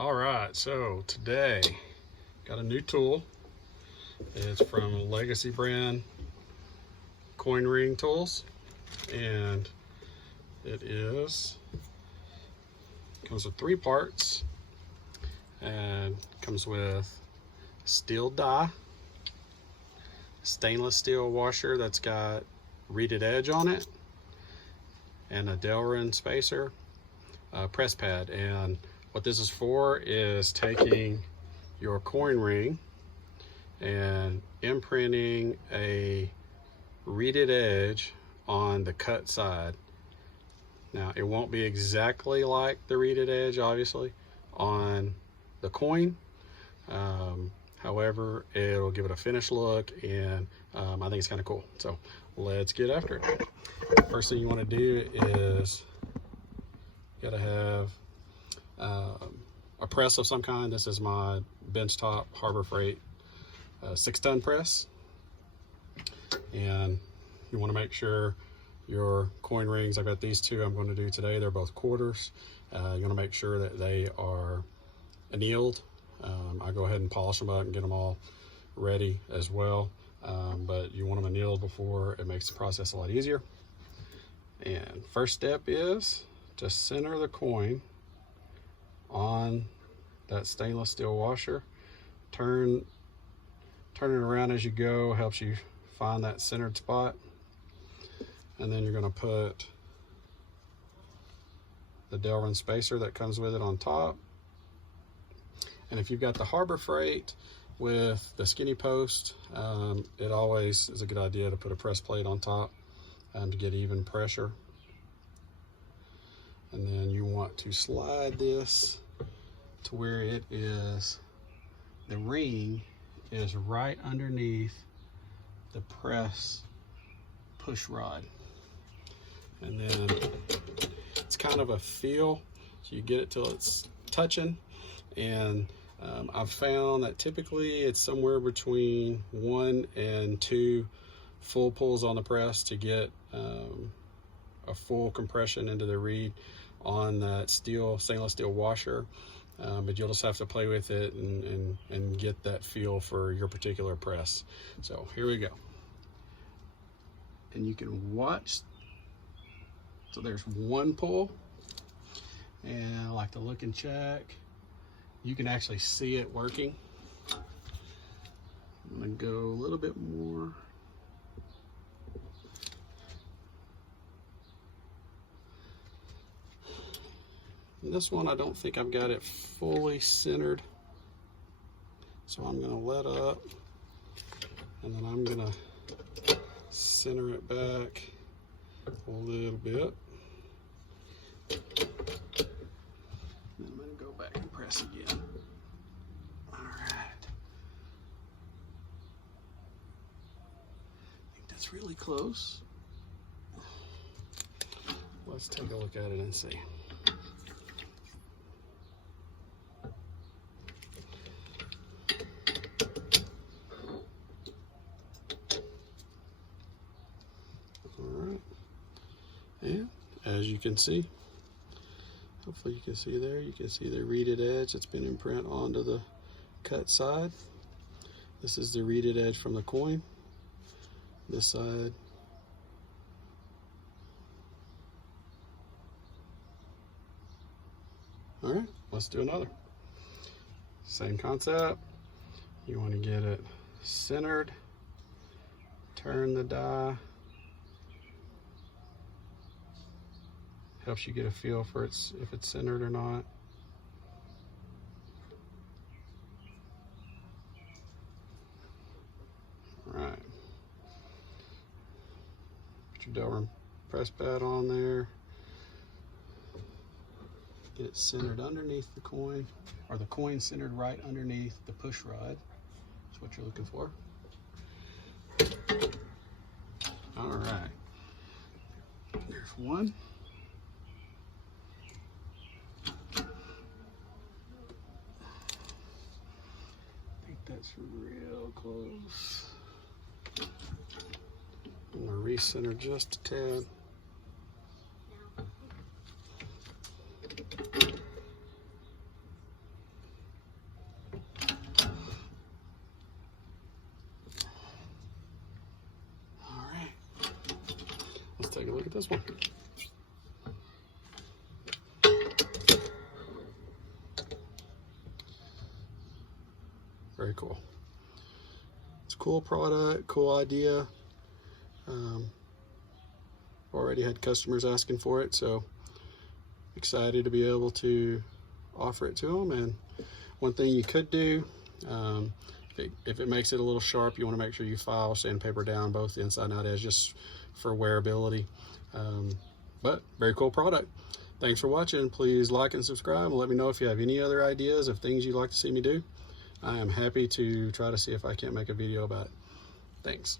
All right, so today got a new tool. It's from Legacy brand coin ring tools, and it comes with 3 parts and comes with steel die, stainless steel washer that's got reeded edge on it, and a Delrin spacer, press pad. And what this is for is taking your coin ring and imprinting a reeded edge on the cut side. Now, it won't be exactly like the reeded edge, obviously, on the coin. However, it'll give it a finished look, and I think it's kind of cool. So let's get after it. First thing you want to do is you gotta have a press of some kind. This is my benchtop Harbor Freight 6-ton press, and you want to make sure your coin rings, I've got these 2 I'm going to do today, they're both quarters. You want to make sure that they are annealed. I go ahead and polish them up and get them all ready as well, but you want them annealed before. It makes the process a lot easier. And first step is to center the coin on that stainless steel washer. Turn it around as you go, helps you find that centered spot. And then you're going to put the Delrin spacer that comes with it on top. And if you've got the Harbor Freight with the skinny post, it always is a good idea to put a press plate on top to get even pressure. And then you want to slide this to where it is, the ring is right underneath the press push rod. And then it's kind of a feel, so you get it till it's touching. And I've found that typically it's somewhere between 1 and 2 full pulls on the press to get a full compression into the reed on that stainless steel washer. But you'll just have to play with it and get that feel for your particular press. So here we go. And you can watch. So there's 1 pull, and I like to look and check. You can actually see it working. I'm gonna go a little bit more. And this one, I don't think I've got it fully centered. So I'm gonna let up, and then I'm gonna center it back a little bit. And I'm gonna go back and press again. All right. I think that's really close. Let's take a look at it and see. And as you can see, hopefully you can see there, you can see the reeded edge that's been imprinted onto the cut side. This is the reeded edge from the coin. This side. All right, let's do another. Same concept. You want to get it centered, turn the die. Helps you get a feel for if it's centered or not. All right. Put your Delrin press pad on there. Get it centered underneath the coin, or the coin centered right underneath the push rod. That's what you're looking for. All right. There's 1. That's real close. I'm gonna recenter just a tad. at this one. Very cool. It's a cool product, cool idea. Already had customers asking for it, so excited to be able to offer it to them. And one thing you could do, if it makes it a little sharp, you want to make sure you file sandpaper down both the inside and out edge just for wearability. But very cool product. Thanks for watching. Please like and subscribe, and let me know if you have any other ideas of things you'd like to see me do. I am happy to try to see if I can't make a video about it. Thanks.